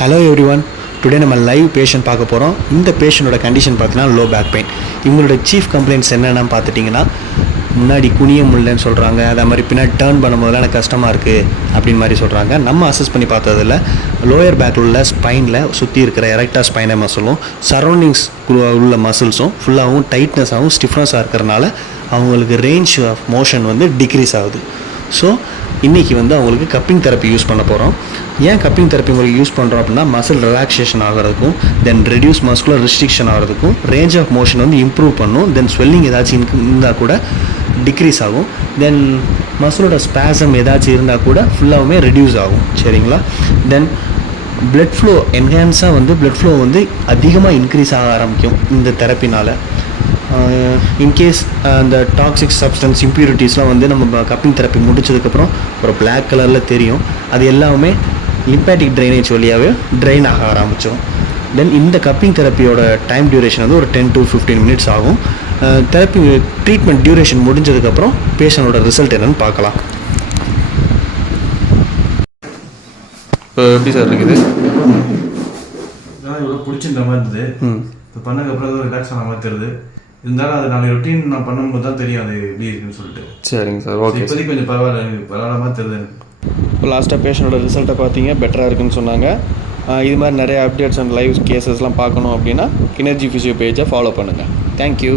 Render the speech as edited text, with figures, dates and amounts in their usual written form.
Hello everyone, today நம்ம live patient பார்க்க போகிறோம். இந்த பேஷண்ட்டோட கண்டிஷன் பார்த்தீங்கன்னா லோ பேக் பெயின். இவங்களோட சீஃப் கம்ப்ளைண்ட்ஸ் என்னென்னு பார்த்துட்டிங்கன்னா, முன்னாடி குனிய முடியலன்னு சொல்கிறாங்க. அதே மாதிரி பின்னாடி டேர்ன் பண்ணும்போதெல்லாம் எனக்கு கஷ்டமாக இருக்குது அப்படின்னு மாதிரி சொல்கிறாங்க. நம்ம அசஸ் பண்ணி பார்த்ததில் லோயர் பேக்கில் உள்ள ஸ்பைனில் சுற்றி இருக்கிற எரெக்டா ஸ்பைனை மசிலும் சரௌண்டிங்ஸ் உள்ள மசில்ஸும் ஃபுல்லாகவும் டைட்னஸாகவும் ஸ்டிஃப்னஸாக இருக்கிறனால அவங்களுக்கு ரேஞ்ச் ஆஃப் மோஷன் வந்து டிக்ரீஸ் ஆகுது. ஸோ இன்றைக்கி வந்து அவங்களுக்கு கப்பிங் தெரப்பி யூஸ் பண்ண போகிறோம். ஏன் கப்பிங் தெரப்பி உங்களுக்கு யூஸ் பண்ணுறோம் அப்படின்னா, மசில் ரிலாக்ஸேஷன் ஆகிறதுக்கும், தென் ரெடியூஸ் மஸ்குலர் ரெஸ்ட்ரிக்ஷன் ஆகிறதுக்கும், ரேஞ்ச் ஆஃப் மோஷன் வந்து இம்ப்ரூவ் பண்ணும். தென் ஸ்வெல்லிங் ஏதாச்சும் இருந்தால் கூட டிக்ரீஸ் ஆகும். தென் மசிலோட ஸ்பேசம் ஏதாச்சும் இருந்தால் கூட ஃபுல்லாகவுமே ரெடியூஸ் ஆகும். சரிங்களா? தென் பிளட் ஃப்ளோ என்ஹான்ஸாக வந்து பிளட் ஃப்ளோ வந்து அதிகமாக இன்க்ரீஸ் ஆக ஆரம்பிக்கும் இந்த தெரப்பினால். இன்கேஸ் அந்த டாக்ஸிக் சப்ஸ்டன்ஸ் இம்ப்யூரிட்டிஸ்லாம் வந்து நம்ம கப்பிங் தெரப்பி முடிச்சதுக்கப்புறம் ஒரு பிளாக் கலரில் தெரியும். அது எல்லாமே லிம்பாட்டிக் ட்ரைனேஜ் வழியாகவே ட்ரைன் ஆக ஆரம்பித்தோம். தென் இந்த கப்பிங் தெரப்பியோட டைம் டியூரேஷன் வந்து ஒரு 10 to 15 மினிட்ஸ் ஆகும். தெரப்பி ட்ரீட்மெண்ட் டியூரேஷன் முடிஞ்சதுக்கப்புறம் பேஷண்டோட ரிசல்ட் என்னென்னு பார்க்கலாம். இப்போ எப்படி சார் இருக்குது? இவ்வளோ பிடிச்சிருந்த மாதிரி இருந்தது. இப்போ பண்ணதுக்கப்புறம் ஏதோ ரிலாக்ஸ் ஆன மாதிரி தெரியுது. இருந்தாலும் அது நாங்கள் ரொட்டீன் நான் பண்ணும்போது தான் தெரியும் அது எப்படி இருக்குன்னு சொல்லிட்டு. சரிங்க சார், ஓகே. இப்போதைக்கு கொஞ்சம் பரவாயில்ல மாதிரி தெரியுது எனக்கு. இப்போ லாஸ்ட்டாக பேஷண்ட்டோட ரிசல்ட்டை பார்த்தீங்க, பெட்டராக இருக்குன்னு சொன்னாங்க. இது மாதிரி நிறைய அப்டேட்ஸ் அண்ட் லைவ் கேசஸ்லாம் பார்க்கணும் அப்படின்னா கினர்ஜி ஃபிசியோ பேஜை ஃபாலோ பண்ணுங்கள். தேங்க்யூ.